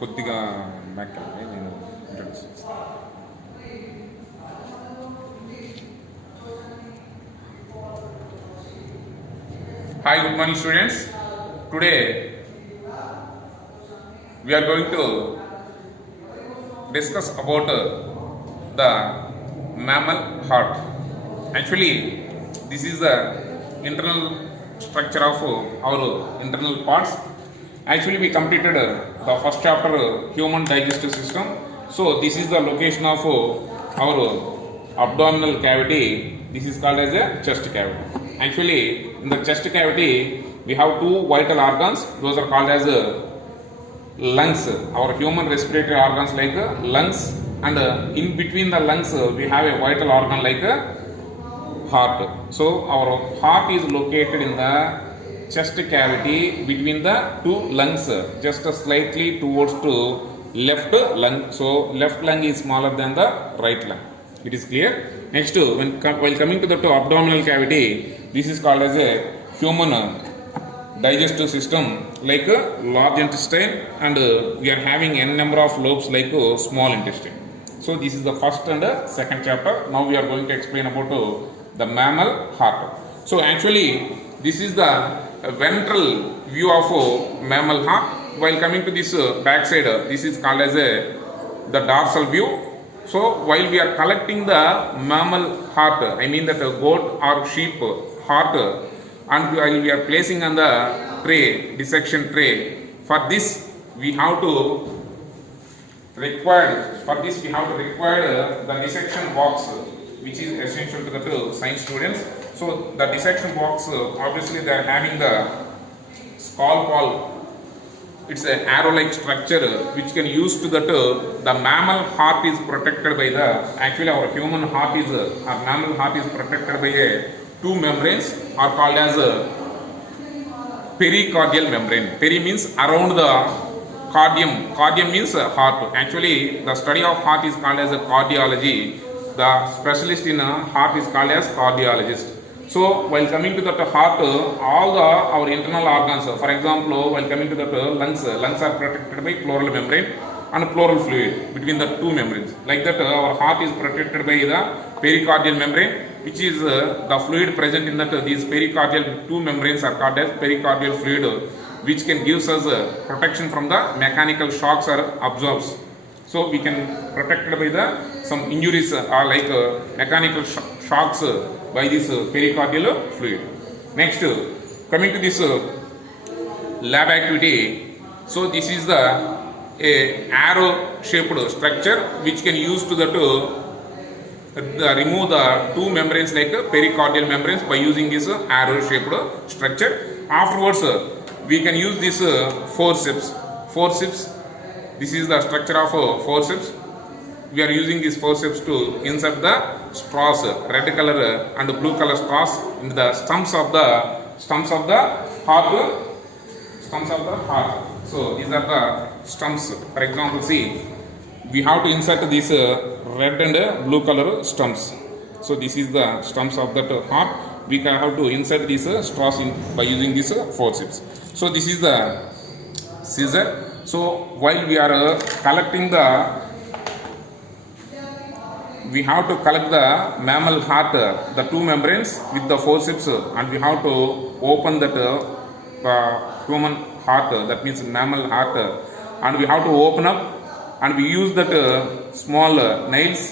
కొద్దిగా బ్యాక్ నేను ఇంట్రడ్యూస్ చేస్తాను. Hi, good morning students. Today we are going to discuss about the mammal heart. Actually, this is the internal structure of our internal parts. Actually, we completed the first chapter, human digestive system. So this is the location of our abdominal cavity. This is called as a chest cavity. Actually, in the chest cavity we have two vital organs. Those are called as lungs. Our human respiratory organs like lungs, and in between the lungs we have a vital organ like heart. So our heart is located in the chest cavity between the two lungs, just slightly towards to left lung. So left lung is smaller than the right lung. It is clear. Next, while coming to the abdominal cavity, this is called as a human digestive system like large intestine, and we are having n number of lobes like small intestine. So this is the first and second chapter. Now we are going to explain about the mammal heart. So actually this is the ventral view of mammal heart. While coming to this back side, this is called as the dorsal view. So while we are collecting the mammal heart, I mean that goat or sheep heart, and while we are placing on the tray, dissection tray, for this we have to require the dissection box, which is essential to the science students. So the dissection box, obviously they are having the skull wall. It's an arrow-like structure which can use to that the mammal heart is protected by the, actually our human heart is, our mammal heart is protected by two membranes are called as pericardial membrane. Peri means around the cardium. Cardium means heart. Actually the study of heart is called as a cardiology. The specialist in heart is called as cardiologist. So while coming to the heart, all our internal organs, for example, while coming to the lungs are protected by pleural membrane and pleural fluid between the two membranes. Like that, our heart is protected by the pericardial membrane, which is the fluid present in that these pericardial two membranes are called as pericardial fluid, which can give us protection from the mechanical shocks or absorbs. So we can protected by the some injuries are like mechanical shocks by this pericardial fluid. Next, coming to this lab activity. So this is the arrow shaped structure which can use to the remove the two membranes like pericardial membranes by using this arrow shaped structure. Afterwards we can use this forceps. This is the structure of forceps. We are using these forceps to insert the straws, red color and blue color straws, in the stumps of the heart. So these are the stumps. For example, see, we have to insert these red and blue color stumps. So this is the stumps of that heart. We can have to insert these straws in by using these forceps. So this is the scissor. So while we are collecting we have to collect the mammal heart, the two membranes with the forceps, and we have to open that human heart, that means mammal heart, and we have to open up, and we use that small nails.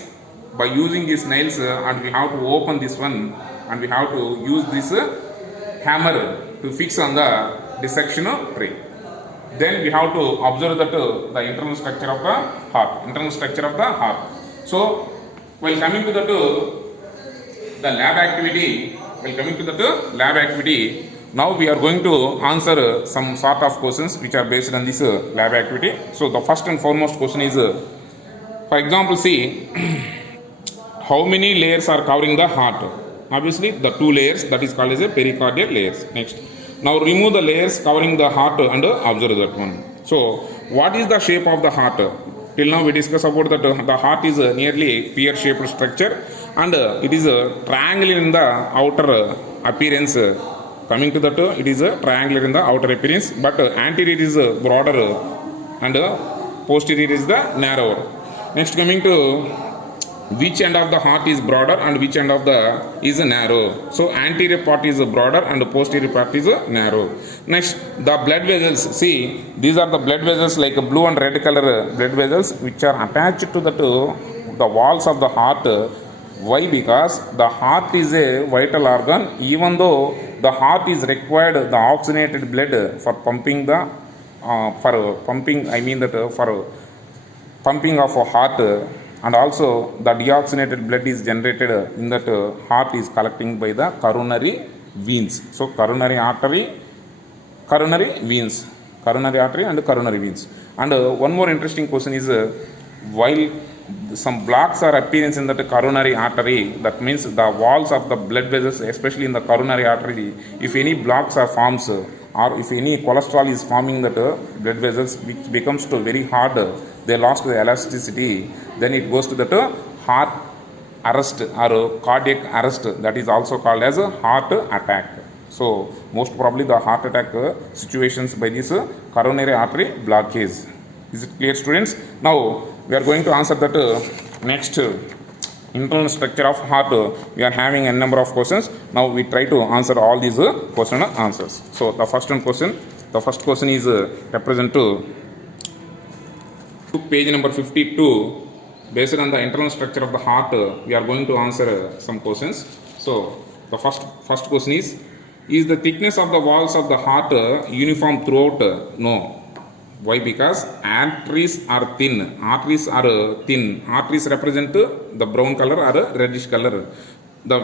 By using these nails, and we have to open this one, and we have to use this hammer to fix on the dissection tray. Then we have to observe that the internal structure of the heart. So while coming to the lab activity, now we are going to answer some sort of questions which are based on this lab activity. So the first and foremost question is, for example, see, how many layers are covering the heart? Obviously the two layers, that is called as a pericardial layers. Next, now remove the layers covering the heart and observe that one. So what is the shape of the heart? Till now we discuss about that the heart is nearly pear shaped structure, and it is triangular in the outer appearance. Coming to that, it is triangular in the outer appearance, but anterior is broader and posterior is the narrower. Next, coming to which end of the heart is broader and which end of the is narrow. So anterior part is broader and posterior part is narrow. Next, the blood vessels. See, these are the blood vessels like blue and red color blood vessels which are attached to the walls of the heart. Why? Because the heart is a vital organ. Even though the heart is required the oxygenated blood for pumping the for pumping of a heart, and also the deoxygenated blood is generated in that heart is collecting by the coronary veins. So coronary artery and coronary veins. And one more interesting question is while some blocks are appearance in that coronary artery, that means the walls of the blood vessels, especially in the coronary artery, if any blocks are forms or if any cholesterol is forming that blood vessels, which becomes to very hard, they lost the elasticity, then it goes to that heart arrest or cardiac arrest, that is also called as a heart attack. So most probably the heart attack situations by this coronary artery blockage. Is it clear, students? Now we are going to answer that next internal structure of heart. We are having a number of questions. Now we try to answer all these question and answers. So the first question is represent to page number 52. Based on the internal structure of the heart, we are going to answer some questions. So the first question is the thickness of the walls of the heart uniform throughout? No. Why? Because arteries are thin. Arteries represent the brown color or reddish color. The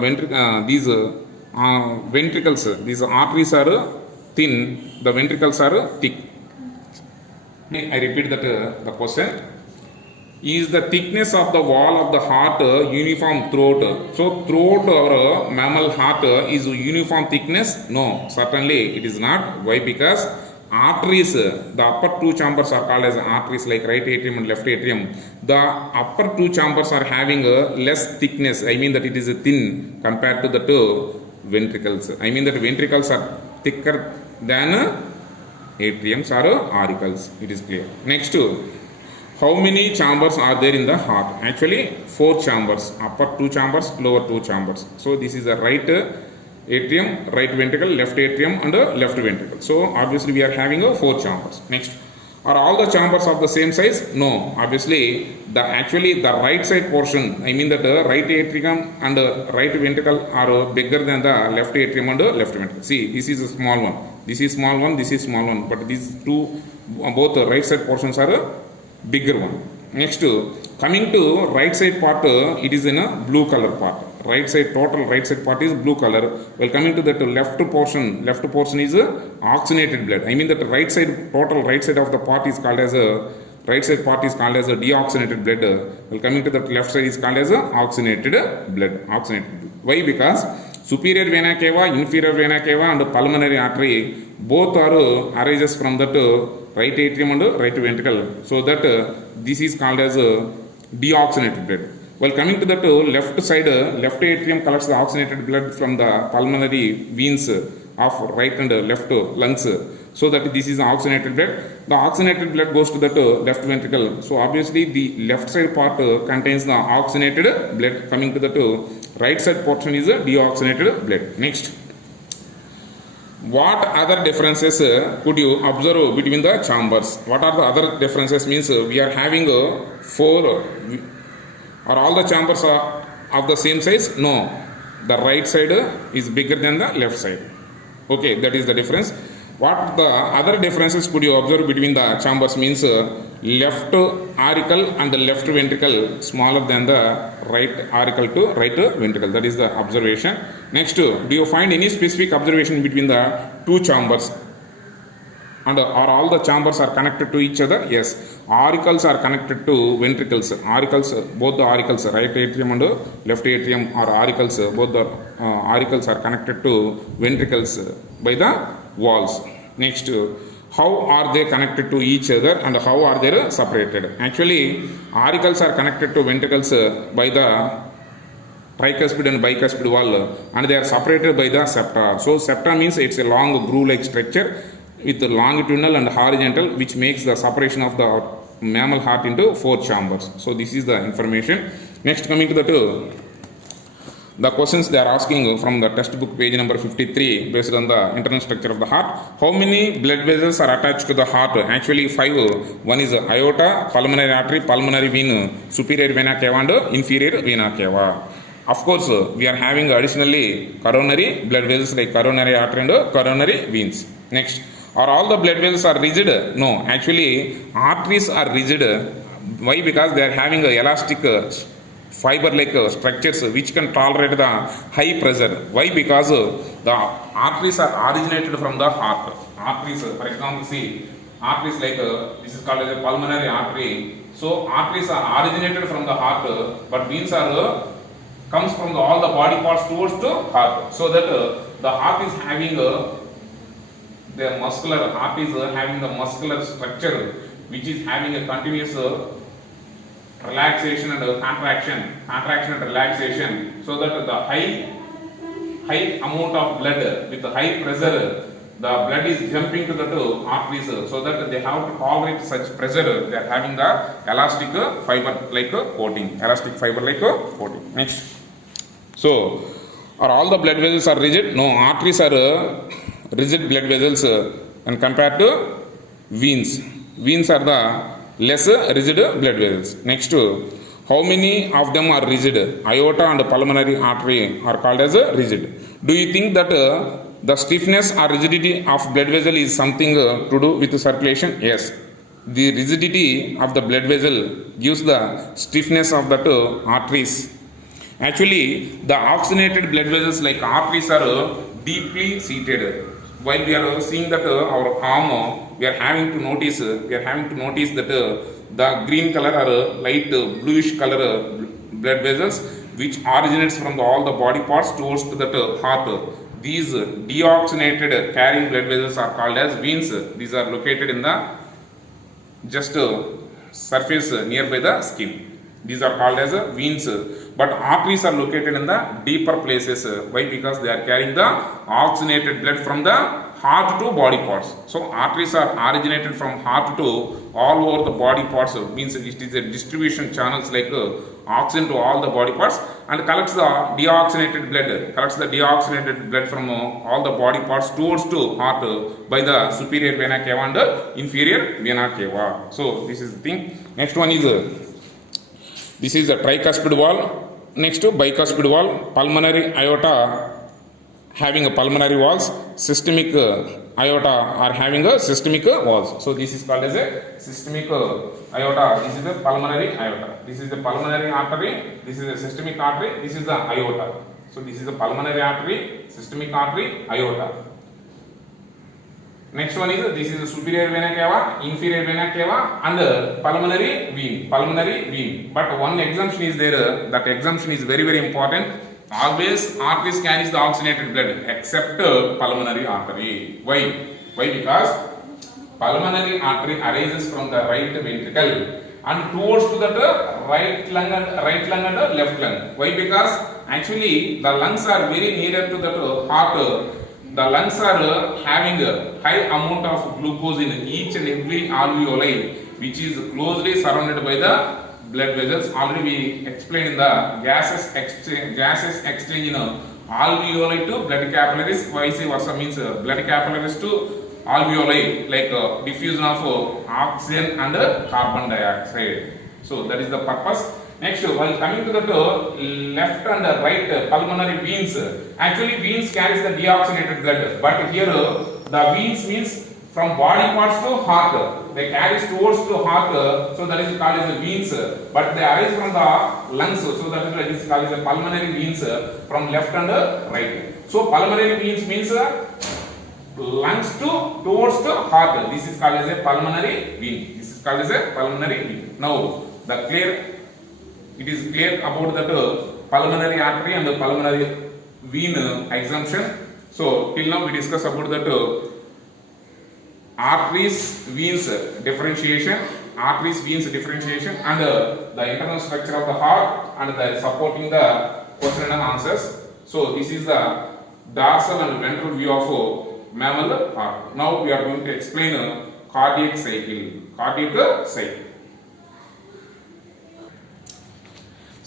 ventricles, these arteries are thin, the ventricles are thick. I repeat that the question. Is the thickness of the wall of the heart uniform throughout? So throughout our mammal heart is uniform thickness? No, certainly it is not. Why? Because arteries, the upper two chambers are called as arteries, like right atrium and left atrium. The upper two chambers are having a less thickness. I mean that it is thin compared to the two ventricles. I mean that ventricles are thicker than atriums or auricles. It is clear. Next, how many chambers are there in the heart? Actually 4 chambers, upper 2 chambers, lower 2 chambers. So this is the right atrium, right ventricle, left atrium and left ventricle. So obviously we are having 4 chambers. Next, are all the chambers of the same size? No. Obviously the right side portion, I mean that the right atrium and right ventricle are bigger than the left atrium and left ventricle. See, this is a small one, this is small one, this is small one, but these two, both the right side portions are bigger one. Next, coming to right side part, it is in a blue color part. Right side, total right side part is blue color. Well, coming to that left portion is oxygenated blood. I mean that total right side of the part is called as a deoxygenated blood. Well, coming to that left side is called as a oxygenated blood. Why? Because superior vena cava, inferior vena cava and pulmonary artery both arises from that right atrium and right ventricle. So that this is called as deoxygenated blood. Well, coming to that left side, left atrium collects the oxygenated blood from the pulmonary veins of right and left lungs. So that this is oxygenated blood. The oxygenated blood goes to that left ventricle. So obviously the left side part contains the oxygenated blood. Coming to that right side portion is deoxygenated blood. Next, what other differences could you observe between the chambers? What are the other differences? Means we are having 4. Are all the chambers are of the same size? No. The right side is bigger than the left side. Okay, that is the difference. What the other differences could you observe between the chambers? Means left auricle and the left ventricle smaller than the right auricle to right ventricle. That is the observation. Next, do you find any specific observation between the 2 chambers? And are all the chambers are connected to each other? Yes. Auricles are connected to ventricles. Both the auricles, right atrium and left atrium are auricles. Both the auricles are connected to ventricles by the walls. Next, how are they connected to each other and how are they separated? Actually, auricles are connected to ventricles by the tricuspid and bicuspid wall, and they are separated by the septa. So septa means it's a long groove-like structure with longitudinal and horizontal, which makes the separation of the mammal heart into 4 chambers. So this is the information. Next, coming to the questions they are asking from the textbook page number 53 based on the internal structure of the heart. How many blood vessels are attached to the heart? Actually 5. One is aorta, pulmonary artery, pulmonary vein, superior vena cava and inferior vena cava. Of course, we are having additionally coronary blood vessels like coronary artery and coronary veins. Next, are all the blood vessels are rigid? No, actually arteries are rigid. Why? Because they are having a elastic fiber-like structures which can tolerate the high pressure. Why? Because the arteries are originated from the heart. Arteries, for example, see arteries like this is called as a pulmonary artery. So arteries are originated from the heart, but veins are comes from all the body parts towards the heart. So that the heart is having the muscular heart is having the muscular structure which is having a continuous relaxation and contraction and relaxation, so that the high amount of blood with the high pressure, the blood is jumping to the arteries, so that they have to tolerate such pressure. They are having the elastic fiber like coating. Next, so are all the blood vessels are rigid? No, arteries are rigid blood vessels and compared to veins. Veins are the less rigid blood vessels. Next, how many of them are rigid? Aorta and pulmonary artery are called as rigid. Do you think that the stiffness or rigidity of blood vessel is something to do with circulation? Yes. The rigidity of the blood vessel gives the stiffness of the arteries. Actually, the oxygenated blood vessels like arteries are deeply seated. While we are seeing that our arm, we are having to notice that the green color or light bluish color blood vessels which originates from all the body parts towards to that heart. These deoxygenated carrying blood vessels are called as veins. These are located in the just surface nearby the skin. These are called as veins. But arteries are located in the deeper places. Why? Because they are carrying the oxygenated blood from the heart to body parts. So arteries are originated from heart to all over the body parts. Means it is a distribution channels like oxygen to all the body parts and collects the deoxygenated blood from all the body parts towards to heart by the superior vena cava and inferior vena cava. So this is the thing. Next one is this is a tricuspid valve. Next to bicuspid valve, pulmonary aorta having a pulmonary valves, systemic aorta are having a systemic valves. So this is called as a systemic aorta. This is a pulmonary aorta. This is the pulmonary artery. This is a systemic artery. This is the aorta. So this is a pulmonary artery, systemic artery, aorta. Next one is this is the superior vena cava, inferior vena cava and pulmonary vein. But one exemption is there. That exemption is very, very important. Always arteries carries the oxygenated blood except pulmonary artery. Why? Because pulmonary artery arises from the right ventricle and towards to the right lung and left lung. Why? Because actually the lungs are very near to the heart. The lungs are having a high amount of glucose in each and every alveoli, which is closely surrounded by the blood vessels. Already we explained in the gases exchange in alveoli to blood capillaries, vice versa means blood capillaries to alveoli, like diffusion of oxygen and carbon dioxide. So that is the purpose. Next, while coming to the left and right pulmonary veins, actually veins carries the deoxygenated blood, but here the veins means from body parts to heart, they carry towards to heart, so that is called as the veins, but they arise from the lungs, so that is called as the pulmonary veins from left and right. So pulmonary veins means lungs towards to heart. This is called as a pulmonary vein. Now it is clear about that pulmonary artery and the pulmonary vein exemption. So till now we discussed about that arteries veins differentiation and the internal structure of the heart and the supporting the question and answers. So this is the dorsal and ventral view of mammal heart. Now we are going to explain cardiac cycle.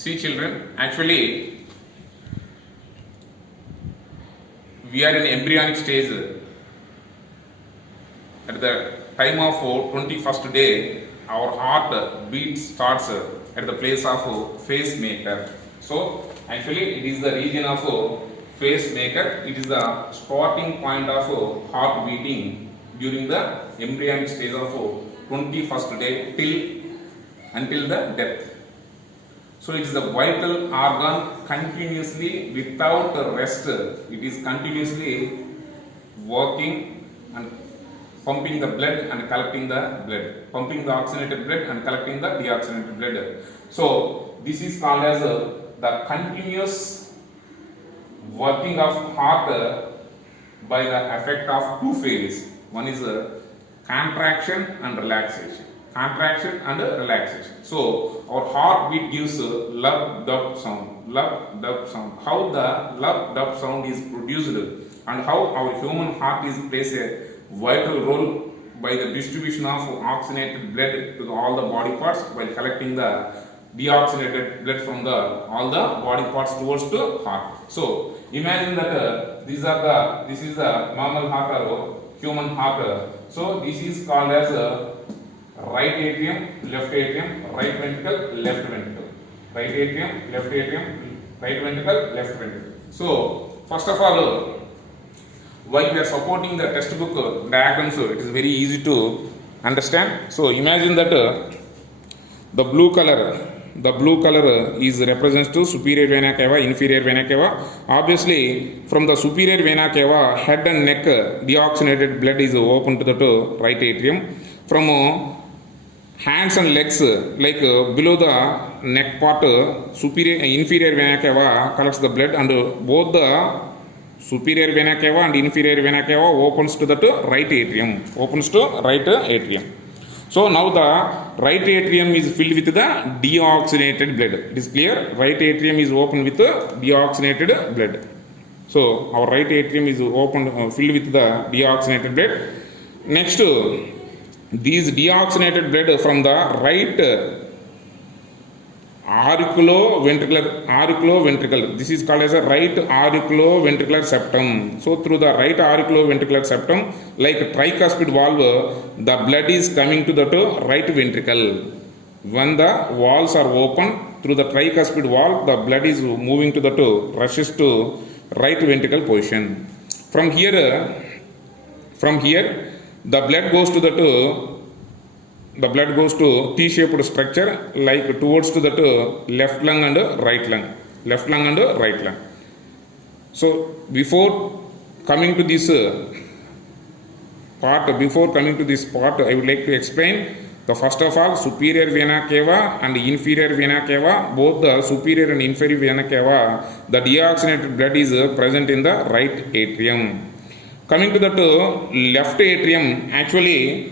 See children, actually we are in embryonic stage. At the time of 21st day, our heart beat starts at the place of pacemaker. So actually it is the region of pacemaker. It is the starting point of heart beating during the embryonic stage of 21st day until the death. So it is a vital organ continuously without rest. It is continuously working and pumping the blood and collecting the blood, pumping the oxygenated blood and collecting the deoxygenated blood. So this is called as the continuous working of heart by the effect of two phases. One is contraction and relaxation. Contraction and relaxation. So our heartbeat gives lub dub sound. Lub dub sound. How the lub dub sound is produced and how our human heart is plays a vital role by the distribution of oxygenated blood to all the body parts while collecting the deoxygenated blood from all the body parts towards the heart. So imagine that this is the normal heart or human heart. So this is called as right atrium, left atrium, right ventricle, left ventricle. Right atrium, left atrium, right ventricle, left ventricle. So first of all, while we are supporting the textbook diagrams, it is very easy to understand. So imagine that the blue color is represents to superior vena cava, inferior vena cava. Obviously from the superior vena cava, head and neck deoxygenated blood is open to the right atrium. From hands and legs, like below the neck part, inferior vena cava collects the blood, and both the superior vena cava and inferior vena cava opens to the right atrium. So now the right atrium is filled with the deoxygenated blood. It is clear? Right atrium is open with the deoxygenated blood. So our right atrium is filled with the deoxygenated blood. Next, these deoxygenated blood from the right auriculoventricular. This is called as a right auriculoventricular septum. So through the right auriculoventricular septum, like tricuspid valve, the blood is coming to the right ventricle. When the valves are open through the tricuspid valve, the blood is moving to the rushes to right ventricle position. From here, the blood goes to T-shaped structure, like towards to the left lung and right lung. So before coming to this part, I would like to explain the first of all superior vena cava and inferior vena cava. Both the superior and inferior vena cava, the deoxygenated blood is present in the right atrium. Coming to the left atrium, actually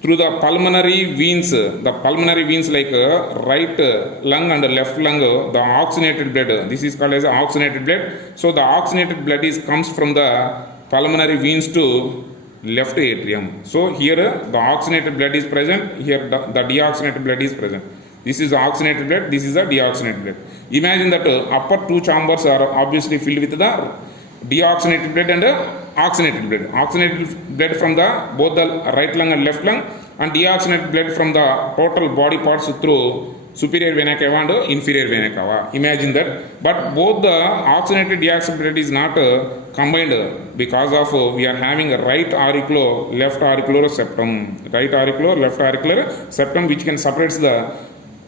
through the pulmonary veins like right lung and left lung, the oxygenated blood, this is called as oxygenated blood. So the oxygenated blood comes from the pulmonary veins to left atrium. So here the oxygenated blood is present, here the deoxygenated blood is present. This is the oxygenated blood, this is the deoxygenated blood. Imagine that upper two chambers are obviously filled with the deoxygenated blood and oxygenated blood. Oxygenated blood from the both the right lung and left lung, and deoxygenated blood from the total body parts through superior vena cava and inferior vena cava. Imagine that. But both the oxygenated deoxygenated blood is not combined because of we are having a right auricular, left auricular septum. Right auricular, left auricular septum, which can separate the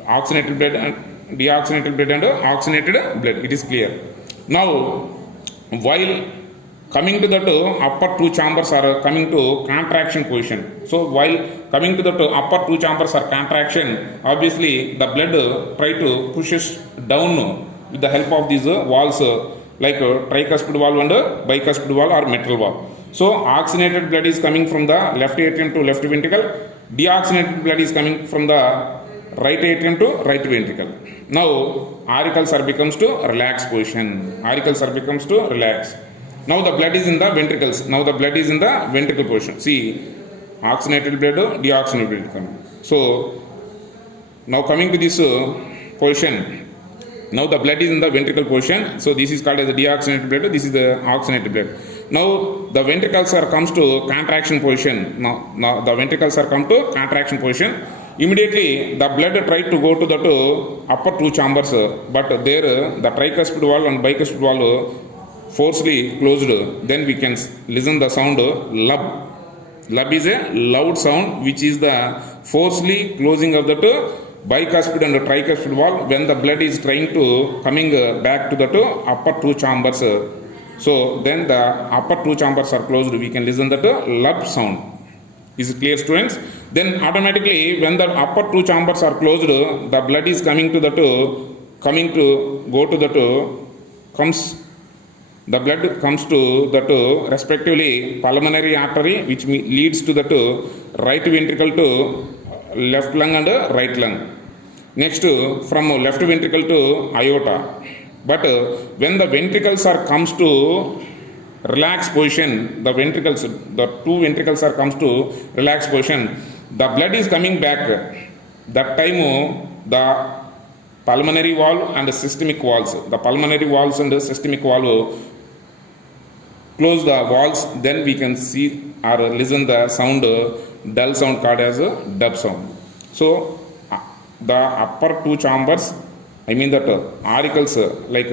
oxygenated blood and deoxygenated blood and oxygenated blood. It is clear. Now, while coming to the upper two chambers are coming to contraction position. So while coming to the upper two chambers are contraction, obviously the blood try to pushes down with the help of these valves like tricuspid valve and bicuspid valve or mitral valve. So oxygenated blood is coming from the left atrium to left ventricle. Deoxygenated blood is coming from the right atrium to right ventricle. Now auricles are becomes to relaxed position. Now the blood is in the ventricles. Ventricle position. See, oxygenated blood, deoxygenated blood coming. So now coming to this position. Now the blood is in the ventricle position, so this is called as the deoxygenated blood, this is the oxygenated blood. Now the ventricles are comes to contraction position. Now the ventricles are come to contraction position. Immediately the blood tried to go to the upper two chambers, but there the tricuspid valve and bicuspid valve forcefully closed. Then we can listen the sound lub. Lub is a loud sound which is the forcefully closing of the bicuspid and tricuspid valve when the blood is trying to coming back to the upper two chambers. So then the upper two chambers are closed. We can listen that lub sound. Is it clear, students? Then automatically when the upper two chambers are closed, the blood is coming to the the blood comes to the respectively pulmonary artery which leads to the right ventricle to left lung and right lung. Next from left ventricle to aorta. But when the ventricles are comes to relaxed position, the two ventricles are comes to relaxed position, the blood is coming back. That time the pulmonary valve and the systemic valves, the pulmonary valves and the systemic valve close the valves, then we can see or listen the sound, dull sound called as a dub sound. So the upper two chambers, I mean that auricles like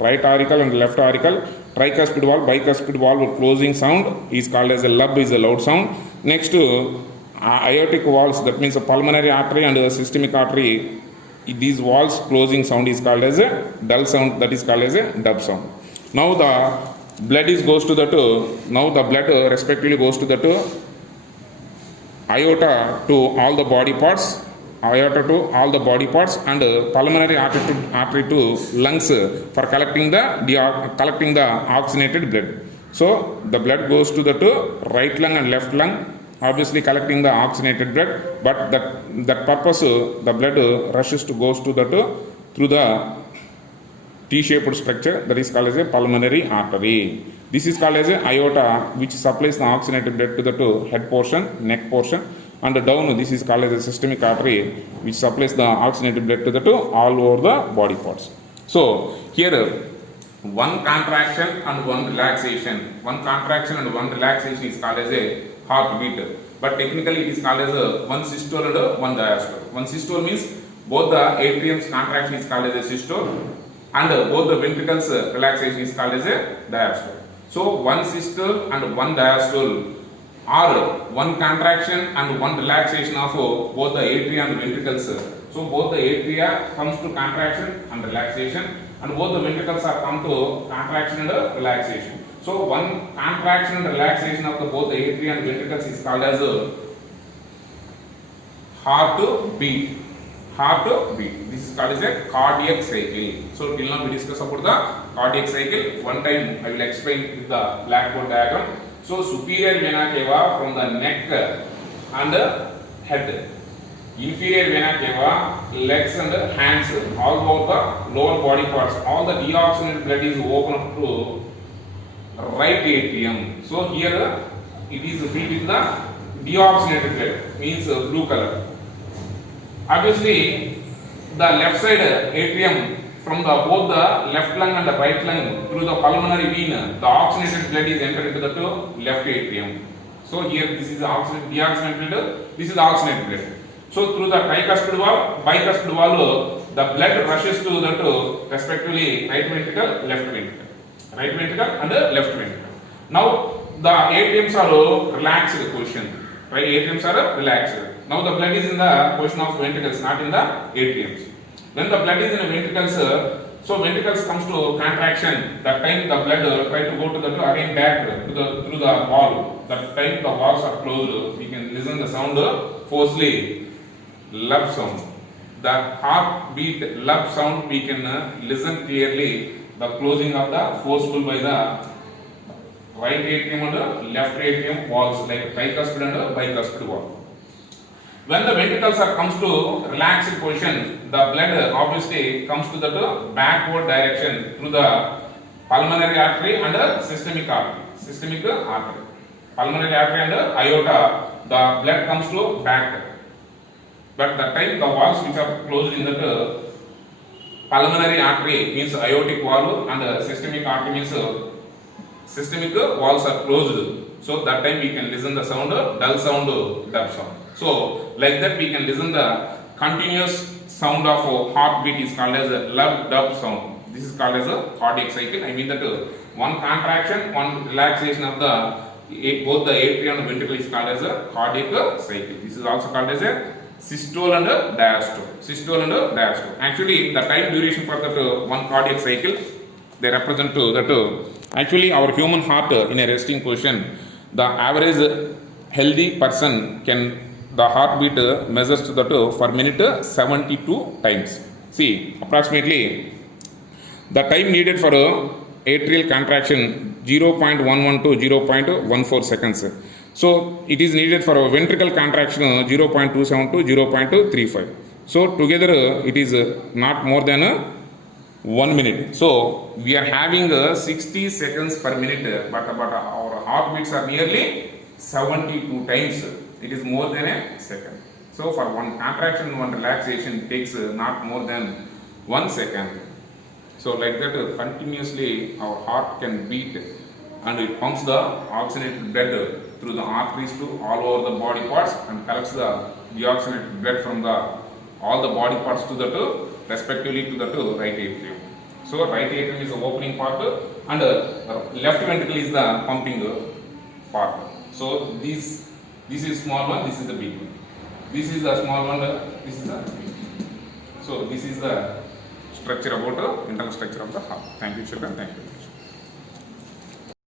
right auricle and left auricle, tricuspid valve, bicuspid valve closing sound is called as a lub, is a loud sound. Next aortic valves, that means a pulmonary artery and a systemic artery, these valves closing sound is called as a dull sound, that is called as a dub sound. Now the blood goes to the respectively goes to the aorta to all the body parts, and pulmonary artery to lungs for collecting the oxygenated blood. So the blood goes to the right lung and left lung, obviously collecting the oxygenated blood, but that purpose the blood rushes to goes to through the T-shaped structure, that is called as a pulmonary artery. This is called as a aorta, which supplies the oxygenated blood to the head portion, neck portion, and down this is called as a systemic artery, which supplies the oxygenated blood to all over the body parts. So here one contraction and one relaxation. One contraction and one relaxation is called as a heartbeat. But technically it is called as a one systole and one diastole. One systole means both the atrium's contraction is called as a systole, and both the ventricles relaxation is called as a diastole. So one systole and one diastole, or one contraction and one relaxation of both the atria and ventricles. So both the atria comes to contraction and relaxation, and both the ventricles are come to contraction and relaxation. So one contraction and relaxation of both the atria and ventricles is called as a heartbeat. Heartbeat. This is called as a cardiac cycle. So till now we discuss about the cardiac cycle. One time I will explain with the blackboard diagram. So superior vena cava from the neck and head. Inferior vena cava, legs and hands, all over the lower body parts. All the deoxygenated blood is open up to right atrium. So here it is filled with the deoxygenated blood, means blue color. Obviously the left side atrium, from both the left lung and the right lung through the pulmonary vein, the oxygenated blood is entered into the left atrium. So here this is the deoxygenated blood, this is the oxygenated blood. So through the tricuspid valve, bicuspid valve, the blood rushes to the respectively right ventricle, left ventricle, right ventricle and left ventricle. Now the atriums are relaxed position, right? Atriums are relaxed. Now the blood is in the position of ventricles, not in the atriums. When the blood is in the ventricles, so ventricles comes to contraction. That time the blood try to go to the again back to through the wall. That time the walls are closed. We can listen the sound forcefully. Lub sound. The heartbeat lub sound we can listen clearly. The closing of the forceful by the right atrium and left atrium walls, like tricuspid and bicuspid wall. When the ventricles are comes to relaxed position, the blood obviously comes to the backward direction through the pulmonary artery and systemic artery. Pulmonary artery and aorta, the blood comes to back. But the time the valves which are closed in the pulmonary artery means aortic valve, and systemic artery means systemic valves are closed. So that time we can listen the sound, dull sound, dub sound. So like that we can listen the continuous sound of heartbeat is called as a lub dub sound. This is called as a cardiac cycle. I mean that one contraction, one relaxation of the both the atrium and ventricle is called as a cardiac cycle. This is also called as a systole and diastole. Systole and diastole. Actually, the time duration for that one cardiac cycle, they represent that actually our human heart in a resting position, the average healthy person can the heartbeat measures to that per minute 72 times. See, approximately the time needed for atrial contraction 0.11 to 0.14 seconds. So it is needed for a ventricle contraction 0.27 to 0.35. So together it is not more than 1 minute. So we are having 60 seconds per minute, but our heartbeats are nearly 72 times. It is more than a second. So for one contraction, one relaxation takes not more than 1 second. So like that continuously our heart can beat and it pumps the oxygenated blood through the arteries to all over the body parts and collects the deoxygenated blood from all the body parts to the respectively to the right atrium. So right atrium is the opening part and left ventricle is the pumping part. So this is small one, this is the big one. This is the small one, this is the big one. So this is the structure about internal structure of the heart. Thank you children, thank you.